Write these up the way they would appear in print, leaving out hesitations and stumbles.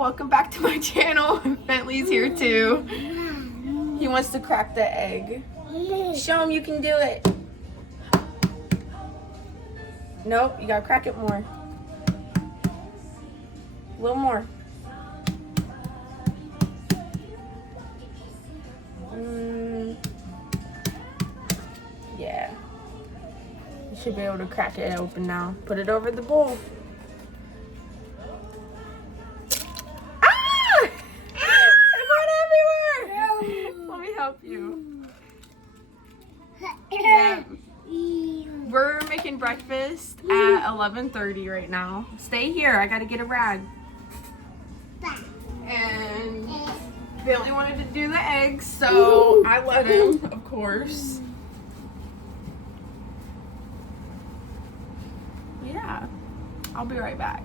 welcome back to my channel. Bentley's here too. He wants to crack the egg. Show him you can do it. Nope, you gotta crack it more. A little more. Yeah. You should be able to crack it open now. Put it over the bowl. Ah! It went everywhere! Let me help you. Yeah. We're making breakfast at 11:30 right now. Stay here, I gotta get a rag. And Bentley wanted to do the eggs, so I let him, of course. Yeah, I'll be right back.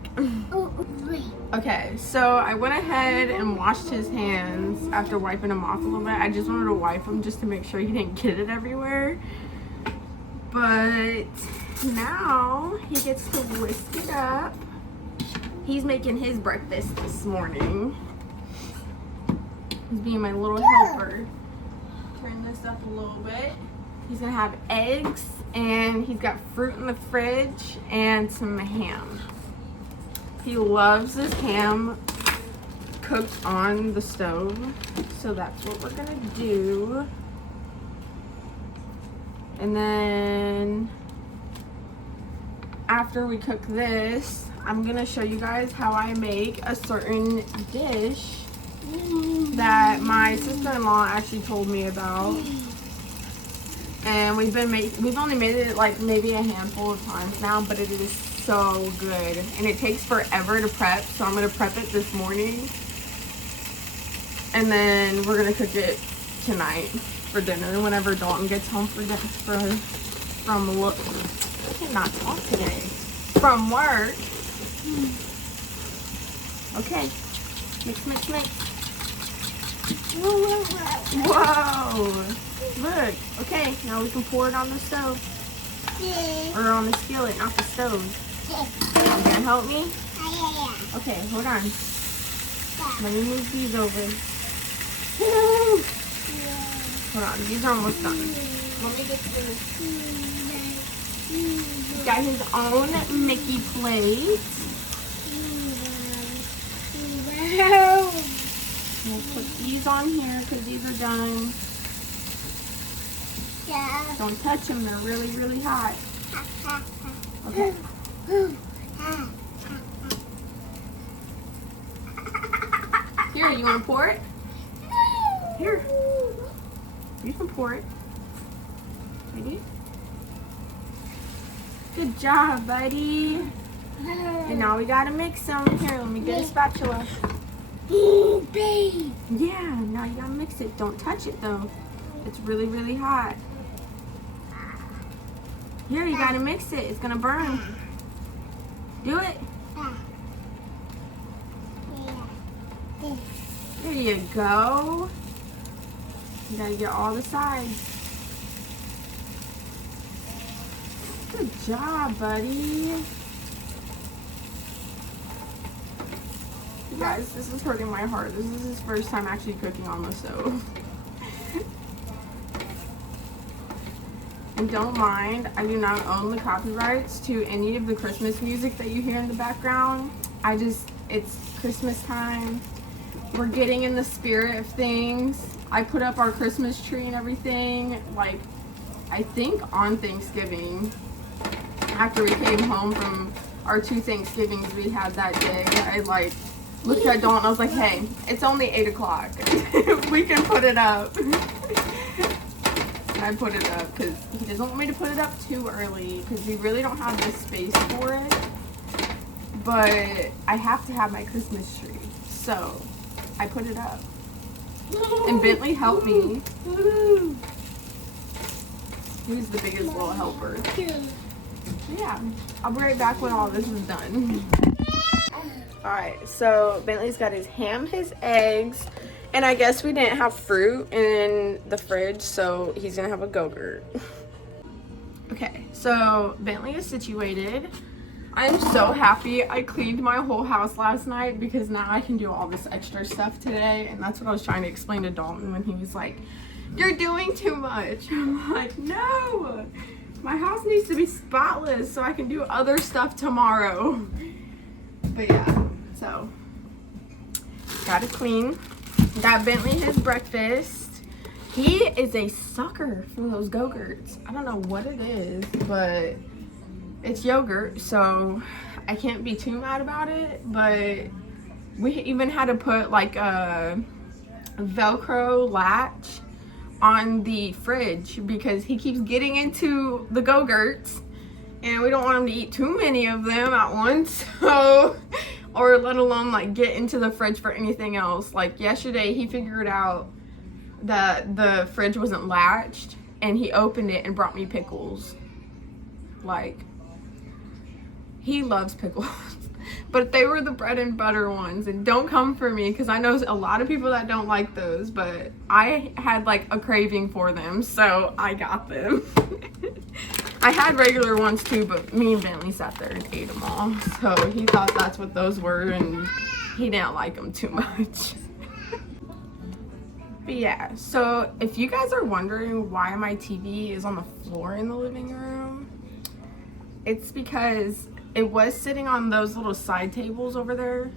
Okay, so I went ahead and washed his hands after wiping them off a little bit. I just wanted to wipe them just to make sure he didn't get it everywhere. But now he gets to whisk it up. He's making his breakfast this morning. He's being my little helper. Turn this up a little bit. He's gonna have eggs and he's got fruit in the fridge and some ham. He loves his ham cooked on the stove, so that's what we're gonna do. And then after we cook this, I'm gonna show you guys how I make a certain dish that my sister-in-law actually told me about. And we've only made it like maybe a handful of times now, but it is so good. And it takes forever to prep, so I'm gonna prep it this morning. And then we're gonna cook it tonight for dinner whenever Dalton gets home from work. Okay, mix. Whoa! Look. Okay, now we can pour it on the stove. Or on the skillet, not the stove. You gonna help me? Okay, hold on. Let me move these over. Hold on, these are almost done. Let me get this. He's got his own Mickey plate. We'll put these on here because these are done. Yeah. Don't touch them, they're really, really hot. Okay. Here, you want to pour it? Here. You can pour it. Ready? Good job, buddy. And now we gotta mix them. Here, let me get a spatula. Ooh, babe. Yeah, now you gotta mix it. Don't touch it though. It's really, really hot. Here, you gotta mix it. It's gonna burn. Do it. There you go. You gotta get all the sides. Good job, buddy. You guys, this is hurting my heart. This is his first time actually cooking on the stove. And don't mind, I do not own the copyrights to any of the Christmas music that you hear in the background. It's Christmas time. We're getting in the spirit of things. I put up our Christmas tree and everything, like, I think on Thanksgiving. After we came home from our 2 Thanksgivings we had that day, I looked at Dalton, I was like, hey, it's only 8 o'clock. We can put it up. And I put it up because he doesn't want me to put it up too early because we really don't have the space for it. But I have to have my Christmas tree, so I put it up. And Bentley helped me. He's the biggest little helper. Yeah, I'll be right back when all this is done. Alright, so Bentley's got his ham, his eggs, and I guess we didn't have fruit in the fridge, so he's gonna have a Go-Gurt. Okay, so Bentley is situated. I'm so happy I cleaned my whole house last night because now I can do all this extra stuff today. And that's what I was trying to explain to Dalton when he was like, "You're doing too much." I'm like, no, my house needs to be spotless so I can do other stuff tomorrow. But yeah, so gotta clean. Got Bentley his breakfast. He is a sucker for those Go-Gurts. I don't know what it is, but it's yogurt, so I can't be too mad about it. But we even had to put like a Velcro latch on the fridge because he keeps getting into the Go-Gurts and we don't want him to eat too many of them at once. So, or let alone like get into the fridge for anything else. Like yesterday he figured out that the fridge wasn't latched and he opened it and brought me pickles. Like, he loves pickles. But they were the bread and butter ones, and don't come for me because I know a lot of people that don't like those, but I had like a craving for them, so I got them. I had regular ones too, but me and Bentley sat there and ate them all, so he thought that's what those were and he didn't like them too much. But yeah, so if you guys are wondering why my TV is on the floor in the living room, it's because it was sitting on those little side tables over there,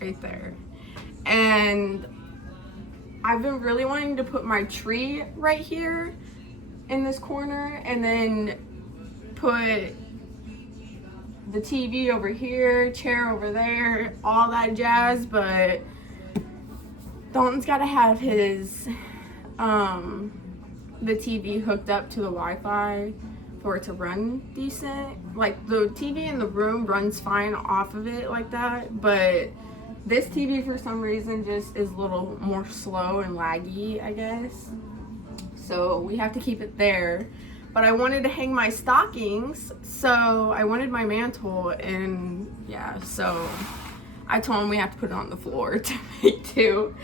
right there. And I've been really wanting to put my tree right here in this corner and then put the TV over here, chair over there, all that jazz, but Dalton's got to have his, the TV hooked up to the Wi-Fi for it to run decent. Like the TV in the room runs fine off of it like that, but this TV for some reason just is a little more slow and laggy, I guess. So we have to keep it there. But I wanted to hang my stockings, so I wanted my mantle, and yeah, so I told him we have to put it on the floor to make do.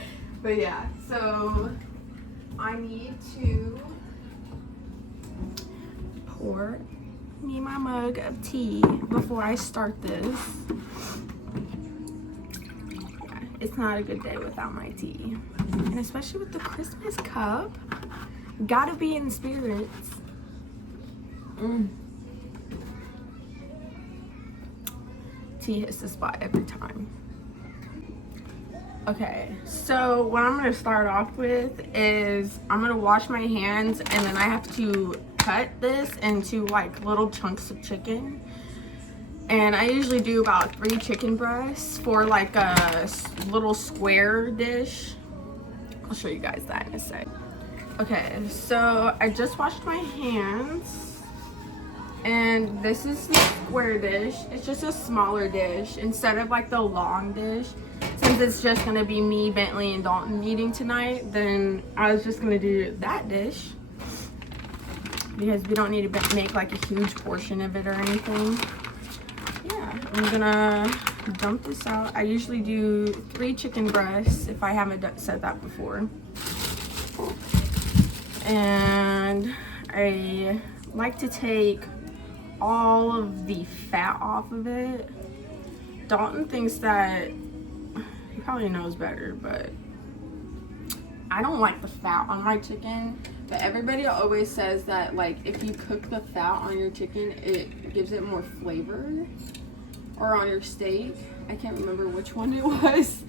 But yeah, so I need to pour me my mug of tea before I start this. Yeah, it's not a good day without my tea. And especially with the Christmas cup, gotta be in spirits. Tea hits the spot every time. Okay, so what I'm going to start off with is I'm going to wash my hands, and then I have to cut this into like little chunks of chicken. And I usually do about 3 chicken breasts for like a little square dish. I'll show you guys that in a sec. Okay, so I just washed my hands, and this is the square dish. It's just a smaller dish instead of like the long dish. Since it's just gonna be me, Bentley, and Dalton eating tonight, then I was just gonna do that dish because we don't need to make like a huge portion of it or anything. Yeah, I'm gonna dump this out. I usually do 3 chicken breasts if I haven't said that before. And I like to take all of the fat off of it. Dalton thinks that he probably knows better, but I don't like the fat on my chicken. But everybody always says that like if you cook the fat on your chicken, it gives it more flavor. Or on your steak. I can't remember which one it was.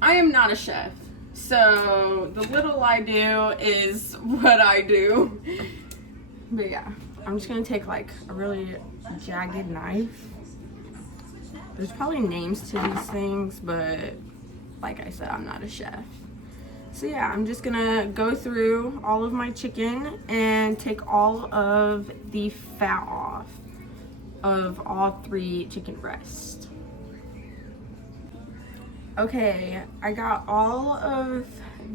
I am not a chef, so the little I do is what I do. But yeah, I'm just gonna take like a really jagged knife. There's probably names to these things, but like I said, I'm not a chef. So yeah, I'm just gonna go through all of my chicken and take all of the fat off of all 3 chicken breasts. Okay, I got all of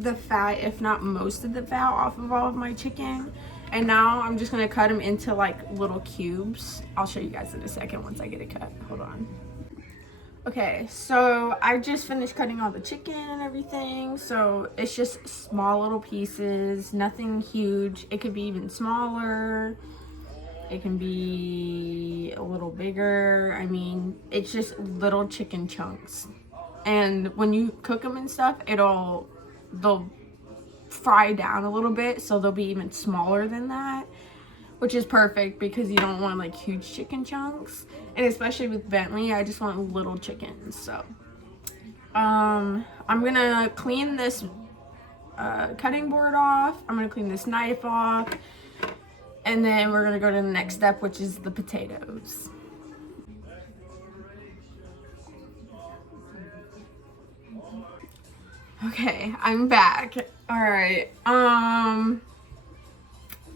the fat, if not most of the fat, off of all of my chicken. And now I'm just gonna cut them into like little cubes. I'll show you guys in a second once I get it cut. Hold on. Okay, so I just finished cutting all the chicken and everything. So it's just small little pieces, nothing huge. It could be even smaller. It can be a little bigger. I mean, it's just little chicken chunks. And when you cook them and stuff, they'll fry down a little bit, so they'll be even smaller than that, which is perfect because you don't want like huge chicken chunks. And especially with Bentley, I just want little chickens. So I'm gonna clean this cutting board off. I'm gonna clean this knife off, and then we're gonna go to the next step, which is the potatoes. Okay, I'm back. All right.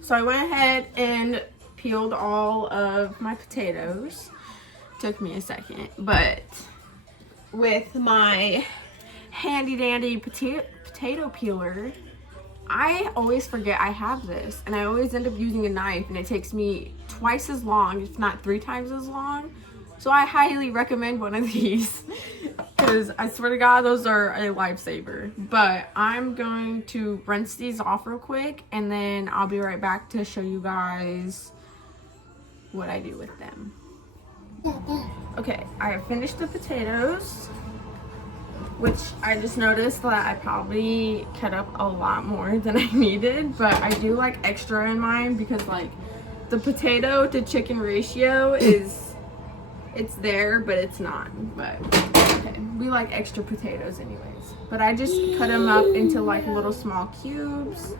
So I went ahead and peeled all of my potatoes. Took me a second, but with my handy dandy potato peeler, I always forget I have this, and I always end up using a knife, and it takes me twice as long, if not 3 times as long. So I highly recommend one of these, because I swear to God, those are a lifesaver. But I'm going to rinse these off real quick, and then I'll be right back to show you guys what I do with them. Okay, I have finished the potatoes, which I just noticed that I probably cut up a lot more than I needed, but I do like extra in mine because like the potato to chicken ratio it's there, but it's not. But okay, we like extra potatoes anyways. But I just cut them up into like little small cubes.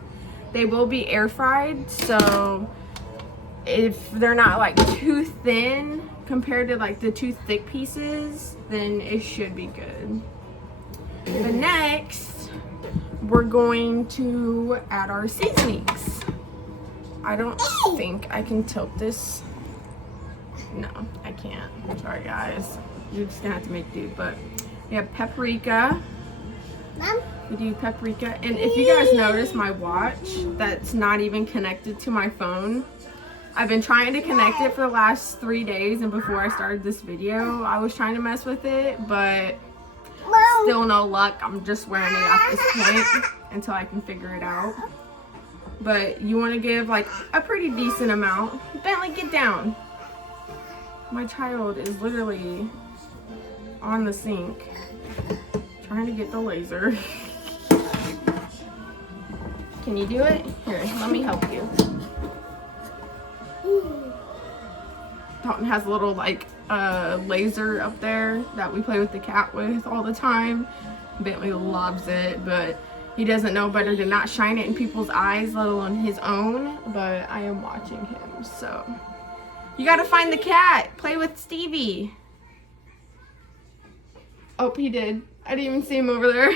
They will be air fried, so if they're not like too thin compared to like the too thick pieces, then it should be good. But next, we're going to add our seasonings. I don't think I can tilt this. No, I can't. Sorry, guys. You're just gonna have to make do. But we have paprika. We do paprika. And if you guys notice my watch, that's not even connected to my phone. I've been trying to connect it for the last 3 days, and before I started this video, I was trying to mess with it, but still no luck. I'm just wearing it at this point until I can figure it out. But you want to give like a pretty decent amount. Bentley, get down. My child is literally on the sink trying to get the laser. Can you do it? Here, let me help you. Dalton has a little like laser up there that we play with the cat with all the time. Bentley loves it, but he doesn't know better to not shine it in people's eyes, let alone his own. But I am watching him, so you gotta find the cat. Play with Stevie. Oh, he did. I didn't even see him over there.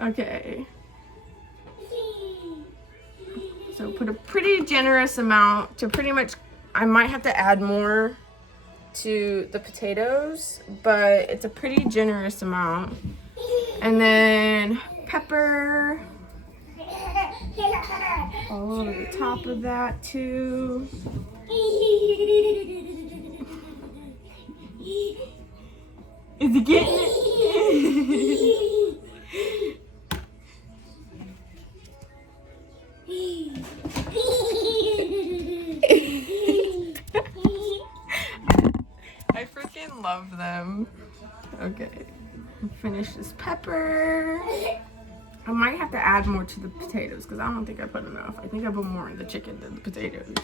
Okay. So put a pretty generous amount to pretty much, I might have to add more to the potatoes, but it's a pretty generous amount. And then pepper all over the top of that too. Is he getting it? I freaking love them. Okay, finish this pepper. I might have to add more to the potatoes because I don't think I put enough. I think I put more in the chicken than the potatoes.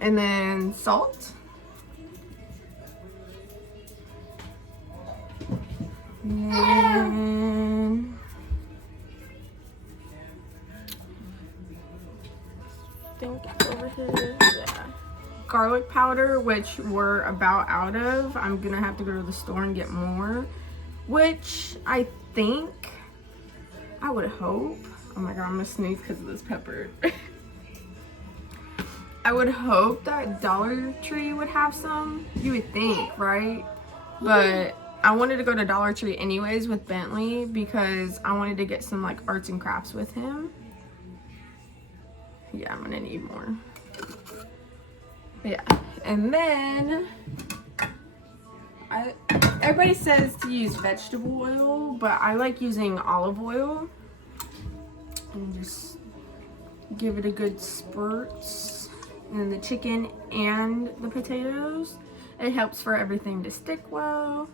And then salt. And then I think over here, yeah. Garlic powder, which we're about out of. I'm gonna have to go to the store and get more, which I think, I would hope, oh my god, I'm gonna sneeze because of this pepper. I would hope that Dollar Tree would have some. You would think, right? But I wanted to go to Dollar Tree anyways with Bentley because I wanted to get some like arts and crafts with him. Yeah, I'm gonna need more. Yeah, and then everybody says to use vegetable oil, but I like using olive oil. And just give it a good spurt. and then the chicken and the potatoes. It helps for everything to stick well.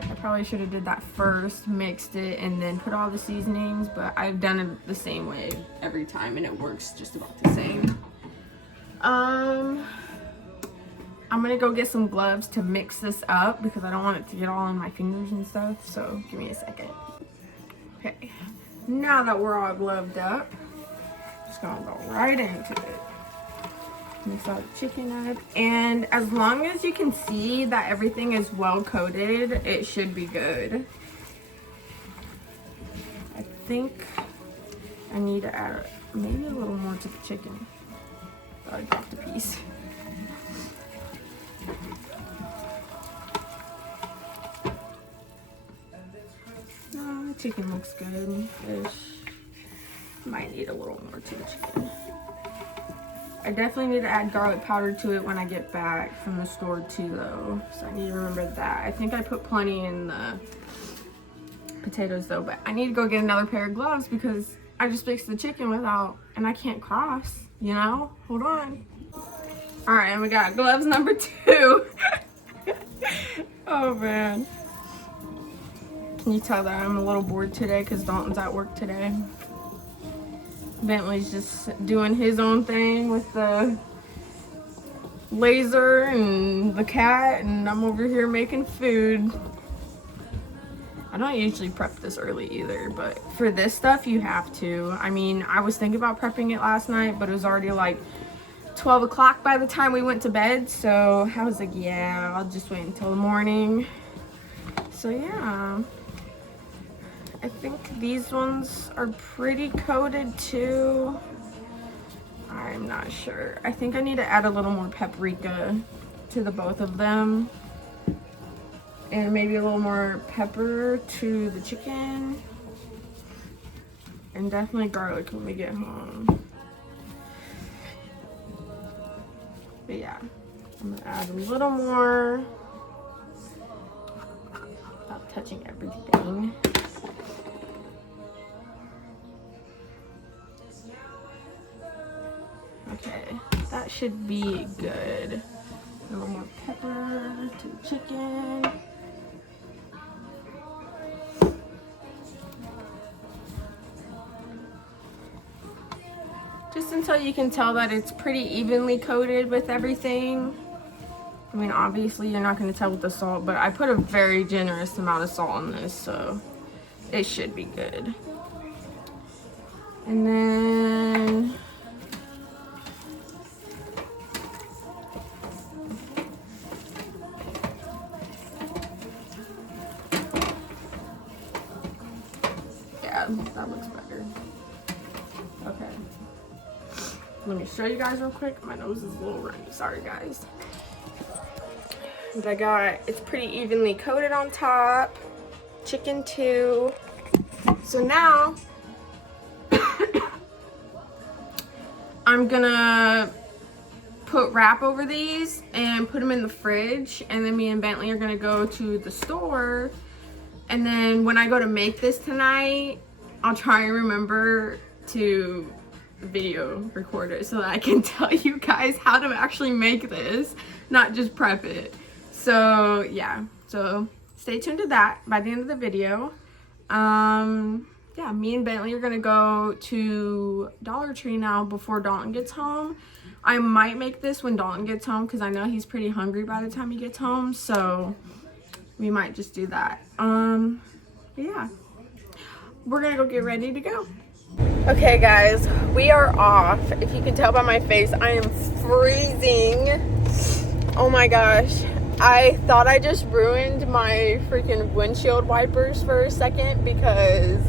I probably should have did that first, mixed it, and then put all the seasonings, but I've done it the same way every time and it works just about the same. I'm gonna go get some gloves to mix this up because I don't want it to get all in my fingers and stuff, so give me a second. Okay, now that we're all gloved up, just gonna go right into it. Mix all the chicken up, and as long as you can see that everything is well coated, it should be good. I think I need to add maybe a little more to the chicken. Thought I dropped a piece. No, the chicken looks good-ish. Might need a little more to the chicken. I definitely need to add garlic powder to it when I get back from the store too though, so I need to remember that. I think I put plenty in the potatoes though, but I need to go get another pair of gloves because I just mixed the chicken without, and I can't cross, you know? Hold on. All right, and we got gloves number 2. Oh man. Can you tell that I'm a little bored today because Dalton's at work today? Bentley's just doing his own thing with the laser and the cat, and I'm over here making food. I don't usually prep this early either, but for this stuff you have to. I mean, I was thinking about prepping it last night, but it was already like 12 o'clock by the time we went to bed, so I was like, yeah, I'll just wait until the morning. So yeah, I think these ones are pretty coated too. I'm not sure. I think I need to add a little more paprika to the both of them. And maybe a little more pepper to the chicken. And definitely garlic when we get home. But yeah, I'm gonna add a little more. Without touching everything. Okay, that should be good. A little more pepper to the chicken. Just until you can tell that it's pretty evenly coated with everything. I mean, obviously you're not going to tell with the salt, but I put a very generous amount of salt on this, so it should be good. And then that looks better. Okay. Let me show you guys real quick. My nose is a little runny. Sorry, guys. But it's pretty evenly coated on top. Chicken too. So now, I'm gonna put wrap over these and put them in the fridge. And then me and Bentley are gonna go to the store. And then when I go to make this tonight, I'll try and remember to video record it so that I can tell you guys how to actually make this, not just prep it. So yeah, so stay tuned to that by the end of the video. Yeah, me and Bentley are gonna go to Dollar Tree now before Dalton gets home. I might make this when Dalton gets home because I know he's pretty hungry by the time he gets home, so we might just do that. Yeah, we're gonna go get ready to go. Okay guys, we are off. If you can tell by my face, I am freezing. Oh my gosh, I thought I just ruined my freaking windshield wipers for a second because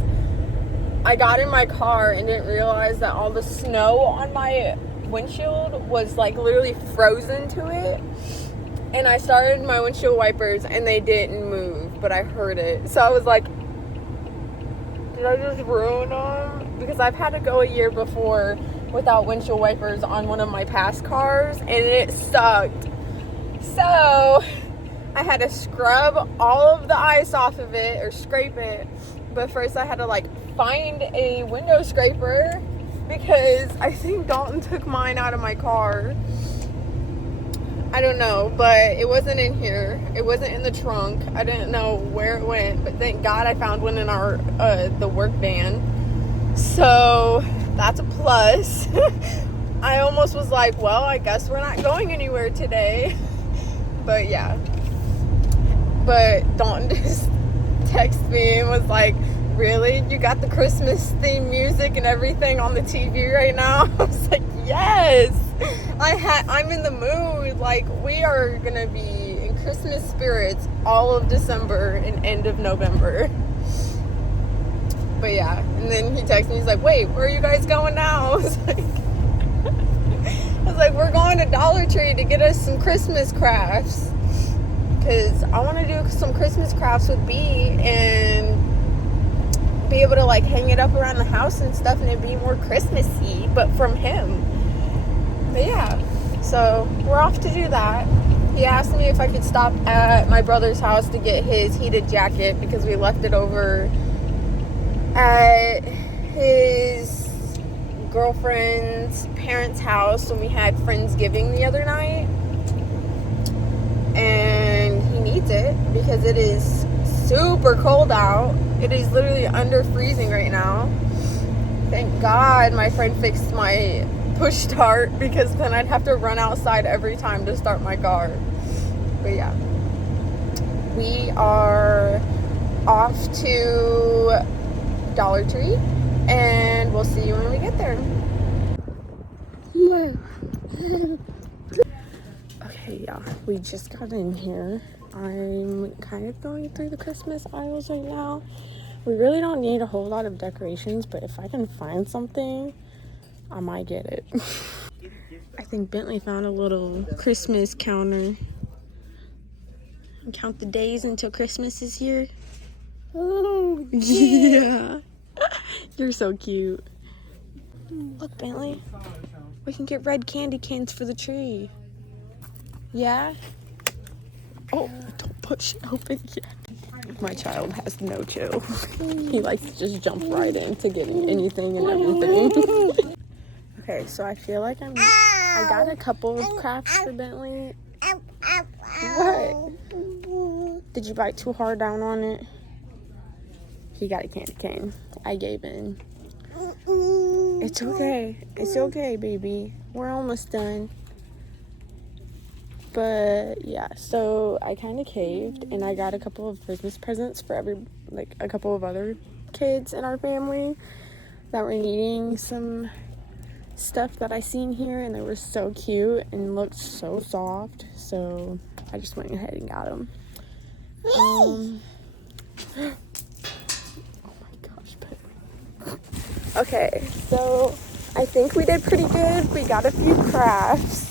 I got in my car and didn't realize that all the snow on my windshield was like literally frozen to it. And I started my windshield wipers and they didn't move, but I heard it. So I was like, did I just ruin them? Because I've had to go a year before without windshield wipers on one of my past cars and it sucked. So I had to scrub all of the ice off of it or scrape it. But first I had to like find a window scraper because I think Dalton took mine out of my car. I don't know, but it wasn't in here. It wasn't in the trunk. I didn't know where it went, but thank God I found one in our the work van. So that's a plus. I almost was like, well, I guess we're not going anywhere today. But yeah. But Dalton just texted me and was like, really? You got the Christmas theme music and everything on the TV right now? I was like, yes. I'm in the mood. Like, we are gonna be in Christmas spirits all of December and end of November. But yeah, and then he texted me, he's like, wait, where are you guys going now? I was like, we're going to Dollar Tree to get us some Christmas crafts, because I want to do some Christmas crafts with B and be able to like hang it up around the house and stuff, and it'd be more Christmassy, but from him. But yeah, so we're off to do that. He asked me if I could stop at my brother's house to get his heated jacket, because we left it over at his girlfriend's parents' house when we had Friendsgiving the other night, and he needs it because it is super cold out. It is literally under freezing right now. Thank God my friend fixed my push start, because then I'd have to run outside every time to start my car. But yeah, we are off to Dollar Tree, and we'll see you when we get there. Okay, yeah, we just got in here. I'm kind of going through the Christmas aisles right now. We really don't need a whole lot of decorations, but if I can find something, I might get it. I think Bentley found a little Christmas counter. Count the days until Christmas is here. Oh, yeah. You're so cute. Look, Bentley. We can get red candy canes for the tree. Yeah? Oh, don't push it open yet. My child has no chill. He likes to just jump right into getting anything and everything. Okay, so I feel like I got a couple of crafts for Bentley. What? Did you bite too hard down on it? He got a candy cane. I gave in. It's okay. It's okay, baby. We're almost done. But yeah, so I kind of caved, and I got a couple of Christmas presents for a couple of other kids in our family that were needing some stuff that I seen here, and they were so cute and looked so soft. So I just went ahead and got them. Oh my gosh, Perry. Okay, so I think we did pretty good. We got a few crafts,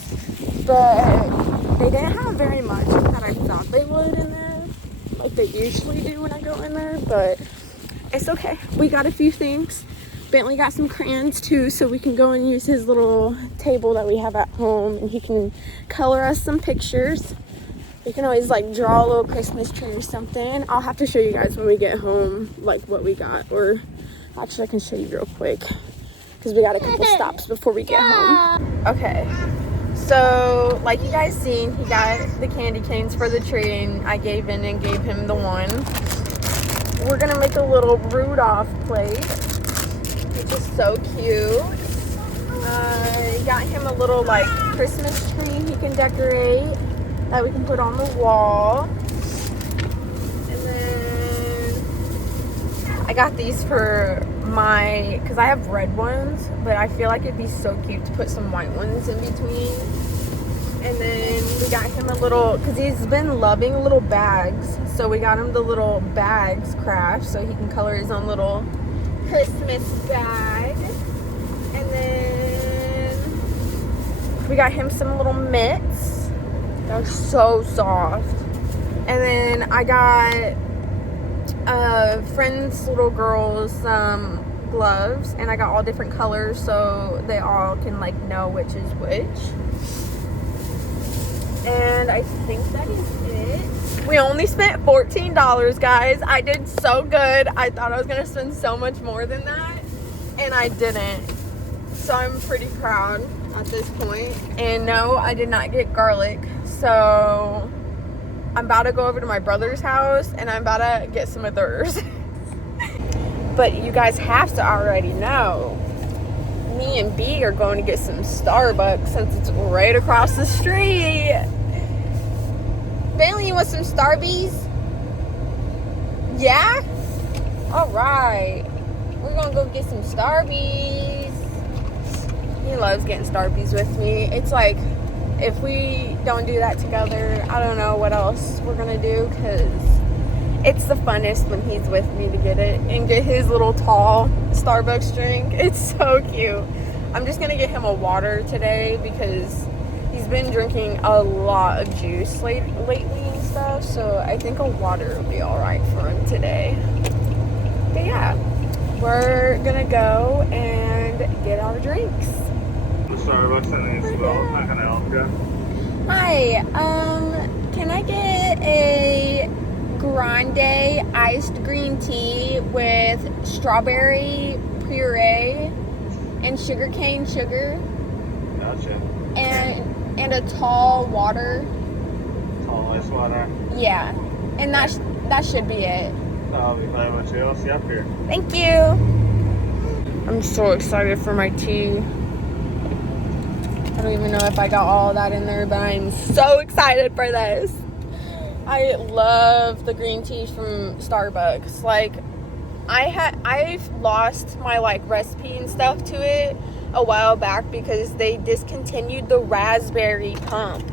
but they didn't have very much that I thought they would in there, like they usually do when I go in there, but it's okay. We got a few things. Bentley got some crayons too, so we can go and use his little table that we have at home, and he can color us some pictures. We can always like draw a little Christmas tree or something. I'll have to show you guys when we get home like what we got, or actually I can show you real quick because we got a couple stops before we get home. Okay, so like you guys seen, he got the candy canes for the tree, and I gave in and gave him the one. We're gonna make a little Rudolph plate, which is so cute. Got him a little like Christmas tree he can decorate that we can put on the wall. And then I got these for because I have red ones, but I feel like it'd be so cute to put some white ones in between. And then we got him a little, because he's been loving little bags, so we got him the little bags craft so he can color his own little Christmas bag. And then we got him some little mitts. They're so soft. And then I got a friend's little girl's gloves, and I got all different colors so they all can like know which is which. And I think that is it. We only spent $14, guys. I did so good. I thought I was gonna spend so much more than that, and I didn't. So I'm pretty proud at this point. And no, I did not get garlic. So I'm about to go over to my brother's house and I'm about to get some of theirs. But you guys have to already know, me and B are going to get some Starbucks since it's right across the street. Bailey, you want some Starbies? Yeah? Alright. We're gonna go get some Starbies. He loves getting Starbies with me. It's like, if we don't do that together, I don't know what else we're gonna do, because it's the funnest when he's with me to get it and get his little tall Starbucks drink. It's so cute. I'm just gonna get him a water today because he's been drinking a lot of juice lately and stuff, so I think a water will be alright for him today. But yeah, we're gonna go and get our drinks. Starbucks and as well. How can I help you? Hi, can I get a grande iced green tea with strawberry puree and sugarcane sugar? Gotcha. And a tall water. Tall ice water. Yeah, and that should be it. I'll be fine with you. I'll see you up here. Thank you. I'm so excited for my tea. I don't even know if I got all of that in there, but I'm so excited for this. I love the green teas from Starbucks. Like, I've lost my like recipe and stuff to it a while back because they discontinued the raspberry pump.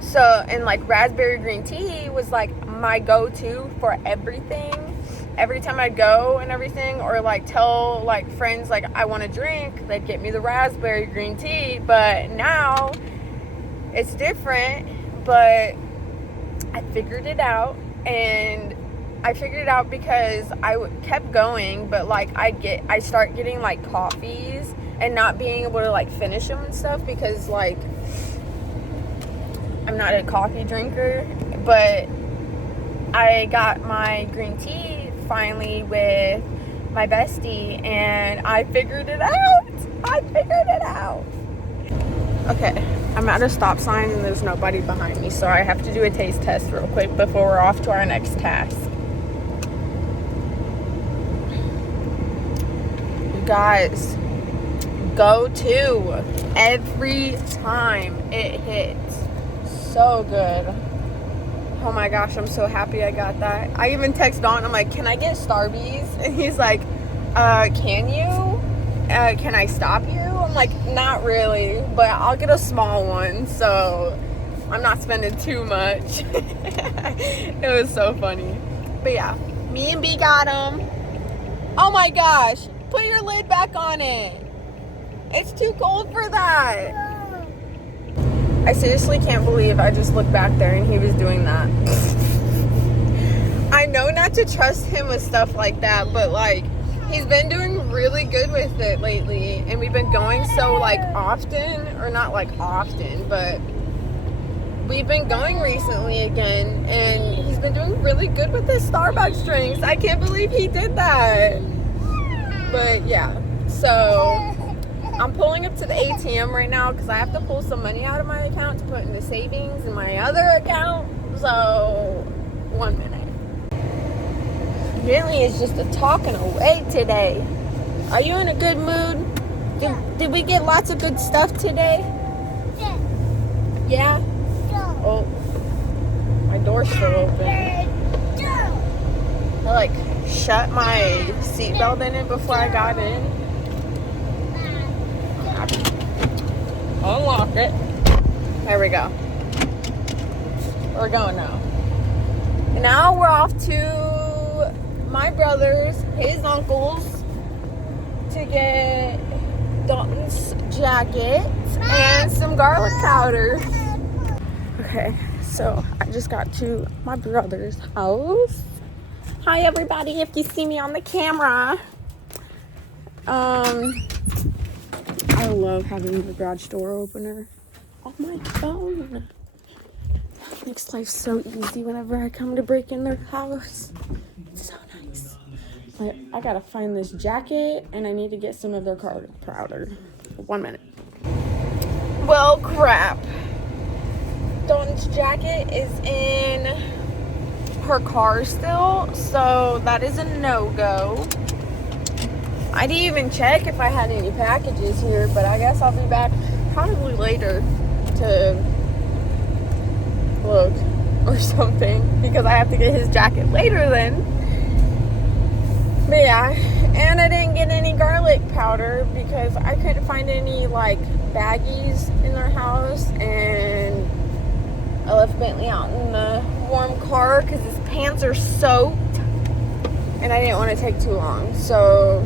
So, and like raspberry green tea was like my go-to for everything. Every time I go and everything, or like tell like friends like I want a drink, they'd get me the raspberry green tea. But now it's different. But I figured it out, and I figured it out because I kept going, but like I start getting like coffees and not being able to like finish them and stuff because like I'm not a coffee drinker. But I got my green tea finally with my bestie, and I figured it out. Okay, I'm at a stop sign and there's nobody behind me, so I have to do a taste test real quick before we're off to our next task. You guys, go to every time it hits. So good. Oh my gosh, I'm so happy I got that. I even text Dawn, I'm like, can I get Starbies? And he's like, can you? Can I stop you? I'm like, not really, but I'll get a small one, so I'm not spending too much. It was so funny. But yeah, me and B got them. Oh my gosh, put your lid back on it. It's too cold for that. I seriously can't believe I just looked back there and he was doing that. I know not to trust him with stuff like that, but like, he's been doing really good with it lately, and we've been going so like often, or not like often, but we've been going recently again, and he's been doing really good with his Starbucks drinks. I can't believe he did that. But yeah, so I'm pulling up to the ATM right now because I have to pull some money out of my account to put into savings in my other account. So 1 minute. Bentley is just talking away today. Are you in a good mood? Did we get lots of good stuff today? Yeah? Oh, my door's still open. I like shut my seatbelt in it before I got in. Unlock it. There we go. We're going now. And now we're off to my brother's, his uncle's, to get Dalton's jacket and some garlic powder. Okay, so I just got to my brother's house. Hi everybody, if you see me on the camera. I love having the garage door opener on my phone. Makes life so easy whenever I come to break in their house. It's so nice. Like, I gotta find this jacket, and I need to get some of their garlic powder. 1 minute. Well, crap. Dawn's jacket is in her car still, so that is a no-go. I didn't even check if I had any packages here, but I guess I'll be back probably later to look or something, because I have to get his jacket later then. But yeah, and I didn't get any garlic powder because I couldn't find any like baggies in their house, and I left Bentley out in the warm car because his pants are soaked and I didn't want to take too long. So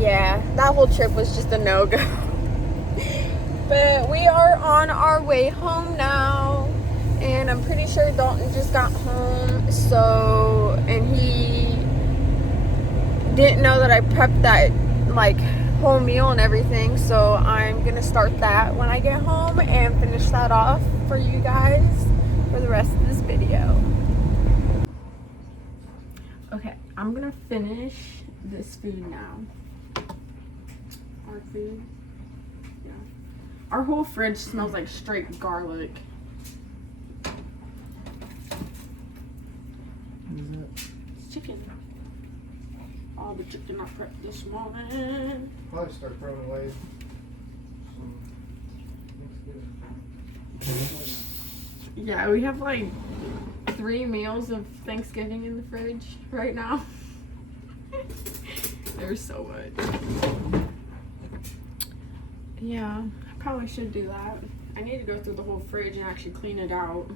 yeah, that whole trip was just a no-go. But we are on our way home now, and I'm pretty sure Dalton just got home, so, and he didn't know that I prepped that like whole meal and everything, so I'm gonna start that when I get home and finish that off for you guys for the rest of this video. Okay, I'm gonna finish this food now. Our food. Yeah. Our whole fridge smells like straight garlic. What is that? It's chicken. All the chicken I prepped this morning. Probably start throwing away some Thanksgiving. Yeah, we have like 3 meals of Thanksgiving in the fridge right now. There's so much. Yeah, I probably should do that. I need to go through the whole fridge and actually clean it out.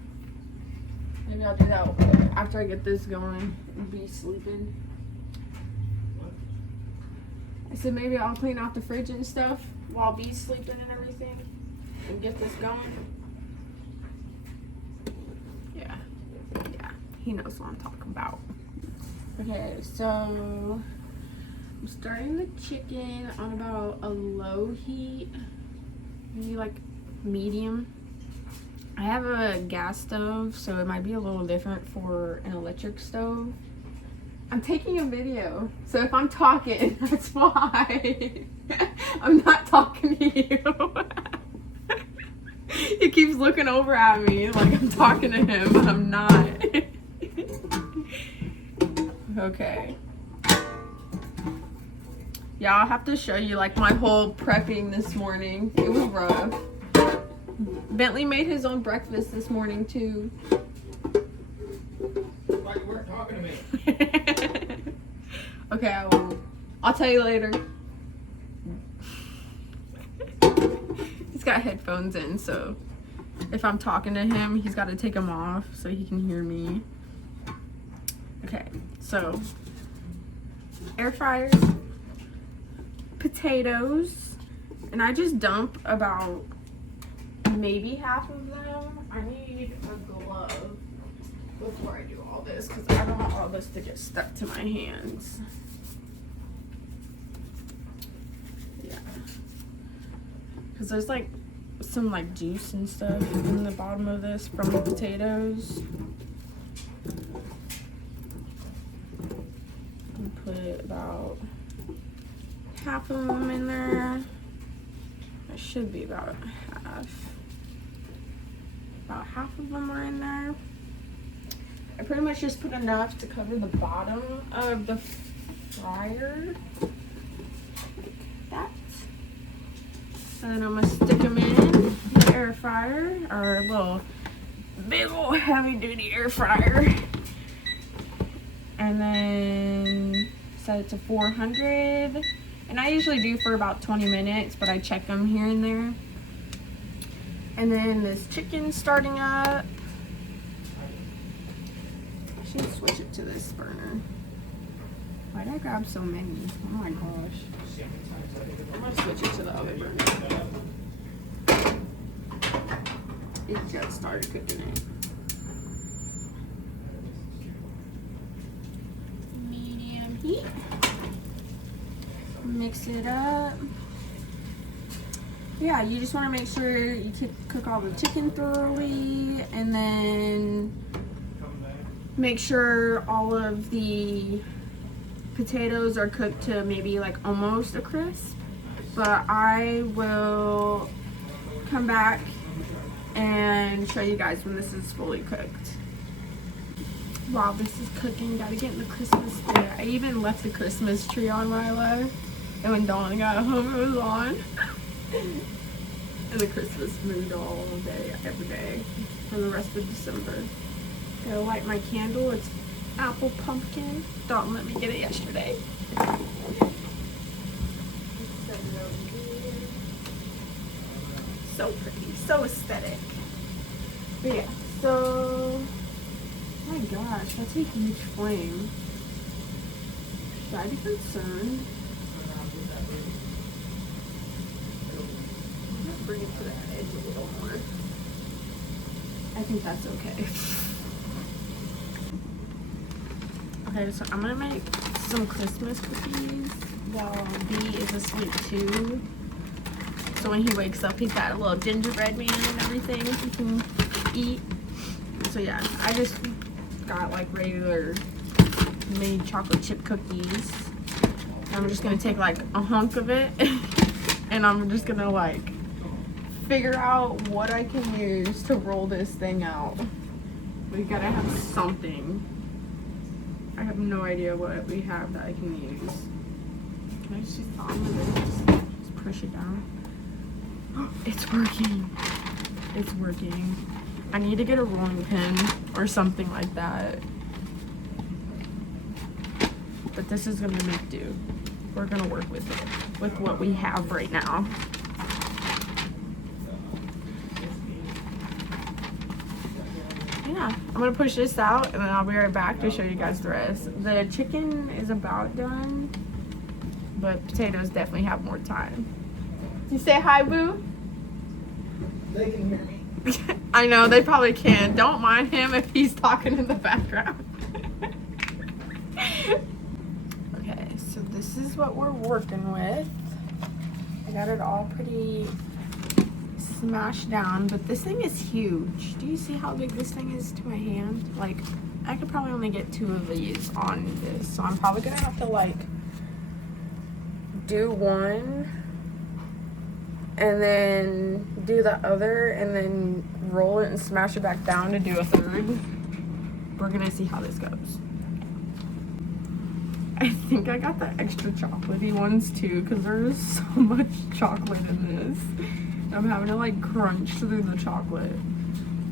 Maybe I'll do that after I get this going and be sleeping. I said maybe I'll clean out the fridge and stuff while B's sleeping and everything and get this going. Yeah, he knows what I'm talking about. Okay, so I'm starting the chicken on about a low heat, maybe like medium. I have a gas stove, so it might be a little different for an electric stove. I'm taking a video, so if I'm talking, that's why. I'm not talking to you. He keeps looking over at me like I'm talking to him, but I'm not. Okay. Yeah, I'll have to show you like my whole prepping this morning. It was rough. Bentley made his own breakfast this morning too. Why you weren't talking to me? Okay, I won't. I'll tell you later. He's got headphones in, so if I'm talking to him, he's got to take them off so he can hear me. Okay, so air fryer, potatoes, and I just dump about maybe half of them. I need a glove before I do all this because I don't want all this to get stuck to my hands. Yeah, because there's like some like juice and stuff in the bottom of this from the potatoes. Put about half of them in there. That should be about half. About half of them are in there. I pretty much just put enough to cover the bottom of the fryer. That. And I'm gonna stick them in the air fryer, or a little big old heavy duty air fryer. And then set it to 400. And I usually do for about 20 minutes, but I check them here and there. And then this chicken starting up. I should switch it to this burner. Why did I grab so many? Oh my gosh. I'm gonna switch it to the other burner. It just started cooking it. Medium heat. Mix it up. Yeah, you just want to make sure you cook all the chicken thoroughly, and then make sure all of the potatoes are cooked to maybe like almost a crisp. but I will come back and show you guys when this is fully cooked. While this is cooking, gotta get in the Christmas spirit. I even left the Christmas tree on where I left, and when Dawn got home, it was on. In the Christmas mood all day, every day, for the rest of December. Gotta light my candle. It's apple pumpkin. Dawn let me get it yesterday. So pretty, so aesthetic. But yeah, so, oh my gosh, that's a huge flame. Should I be concerned? Let's bring it to the edge a little more. I think that's okay. Okay, so I'm gonna make some Christmas cookies while B is asleep too. So when he wakes up, he's got a little gingerbread man and everything he can eat. So yeah, I just got like regular made chocolate chip cookies. I'm just gonna take like a hunk of it and I'm just gonna like figure out what I can use to roll this thing out. We gotta have something. I have no idea what we have that I can use. Can I just use the arm of it? Just push it down. It's working. It's working. I need to get a rolling pin or something like that. But this is gonna make do. We're gonna work with it, with what we have right now. Yeah, I'm gonna push this out and then I'll be right back to show you guys the rest. The chicken is about done, but potatoes definitely have more time. You say hi, boo? They can hear me. I know, they probably can. Don't mind him if he's talking in the background. Okay, so this is what we're working with. I got it all pretty smashed down, but this thing is huge. Do you see how big this thing is to my hand? Like, I could probably only get 2 of these on this, so I'm probably gonna have to like do one and then do the other and then roll it and smash it back down to do a third. We're gonna see how this goes. I think I got the extra chocolatey ones too because there's so much chocolate in this. I'm having to like crunch through the chocolate.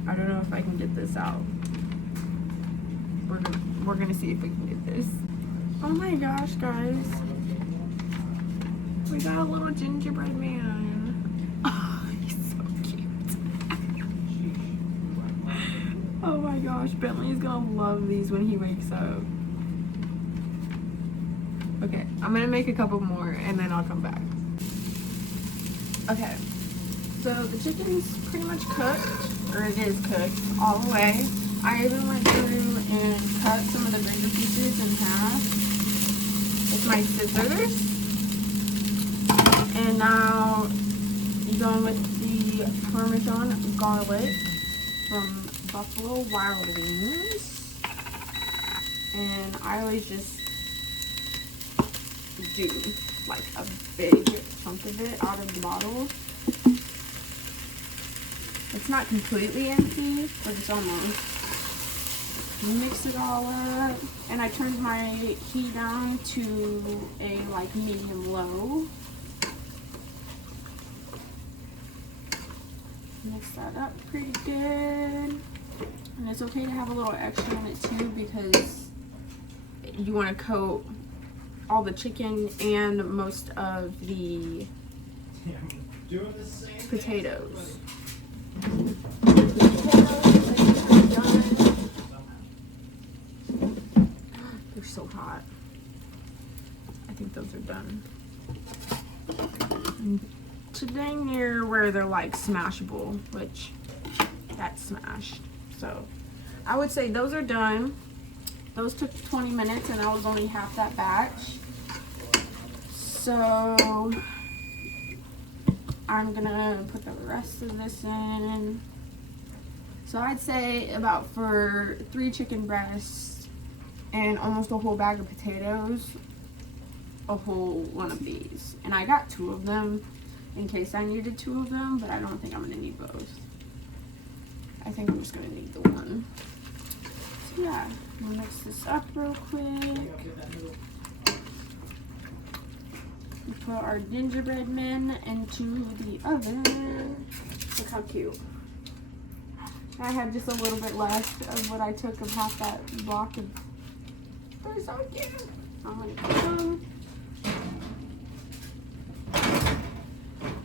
I don't know if I can get this out. We're gonna see if we can get this. Oh my gosh, guys. We got a little gingerbread man. Oh, he's so cute. Oh my gosh, Bentley's gonna love these when he wakes up. Okay, I'm gonna make a couple more and then I'll come back. Okay, so the chicken's pretty much cooked, or it is cooked all the way. I even went through and cut some of the bigger pieces in half with my scissors. And now you go in with the Parmesan garlic from Buffalo Wild Wings. And I always just do like a big chunk of it out of the bottle. It's not completely empty, but it's almost. Mix it all up, and I turned my heat down to a like medium low. Mix that up pretty good, and it's okay to have a little extra in it too because you want to coat all the chicken and most of the potatoes. They're so hot. I think those are done. And to dang near where they're like smashable, which that's smashed. So I would say those are done. Those took 20 minutes and that was only half that batch. So I'm gonna put the rest of this in. So I'd say about for 3 chicken breasts and almost a whole bag of potatoes, a whole one of these. And I got 2 of them in case I needed 2 of them, but I don't think I'm gonna need both. I think I'm just gonna need the one. So yeah, we'll mix this up real quick. We put our gingerbread men into the oven. Look how cute. I had just a little bit left of what I took of half that block of. They're so cute. I'm gonna put them.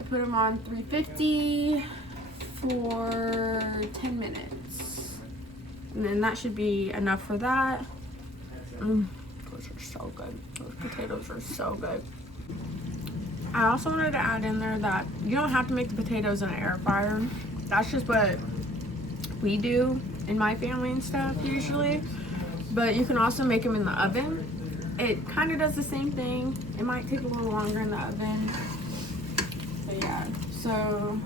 Put them on 350 for 10 minutes. And then that should be enough for that. Those are so good. Those potatoes are so good. I also wanted to add in there that you don't have to make the potatoes in an air fryer. That's just what we do in my family and stuff usually. But you can also make them in the oven. It kind of does the same thing. It might take a little longer in the oven. But yeah, so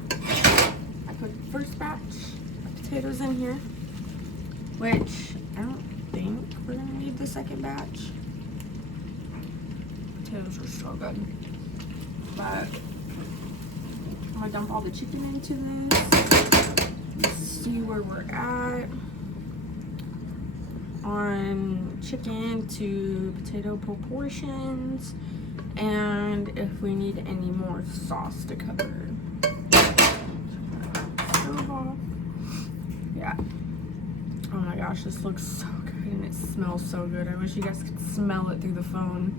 I put the first batch of potatoes in here, which I don't think we're gonna need the second batch. Potatoes are so good. But I'm gonna dump all the chicken into this. Let's see where we're at on chicken to potato proportions, and if we need any more sauce to cover. Yeah. Oh my gosh, this looks so good and it smells so good. I wish you guys could smell it through the phone.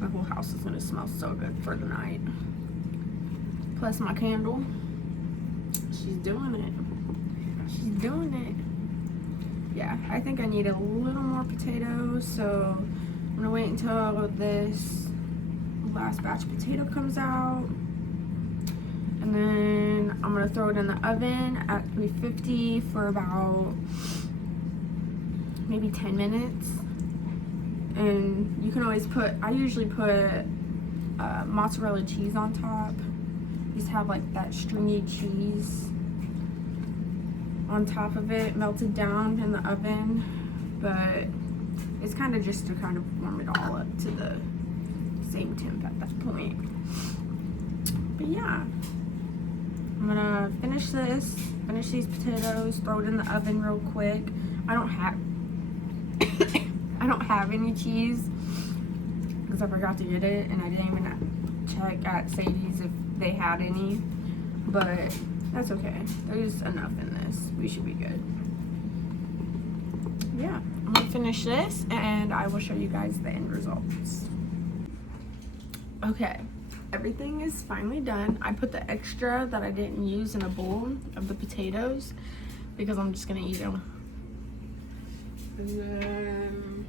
My whole house is gonna smell so good for the night. Plus my candle. She's doing it. She's doing it. Yeah, I think I need a little more potatoes, so I'm gonna wait until this last batch of potato comes out. And then I'm gonna throw it in the oven at 350 for about maybe 10 minutes. And you can always put, I usually put mozzarella cheese on top. Just have like that stringy cheese on top of it, melted down in the oven. But it's kind of just to kind of warm it all up to the same temp at that point. But yeah, I'm gonna finish these potatoes, throw it in the oven real quick. I don't have any cheese because I forgot to get it, and I didn't even check at Sadie's if they had any, but that's okay. There's enough in this. We should be good. Yeah, I'm gonna finish this and I will show you guys the end results. Okay, everything is finally done. I put the extra that I didn't use in a bowl of the potatoes because I'm just gonna eat them. And then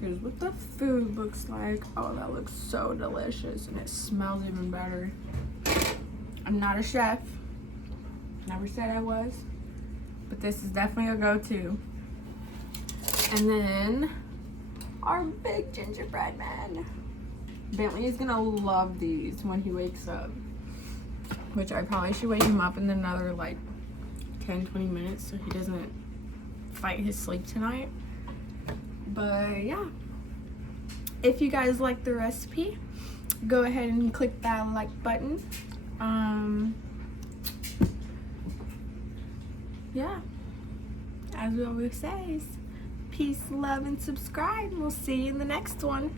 here's what the food looks like. Oh, that looks so delicious and it smells even better. I'm not a chef. Never said I was. But this is definitely a go-to. And then our big gingerbread man. Bentley is gonna love these when he wakes up. Which I probably should wake him up in another like 10-20 minutes so he doesn't fight his sleep tonight. But yeah, if you guys like the recipe, go ahead and click that like button. Yeah, as we always say, peace, love, and subscribe. We'll see you in the next one.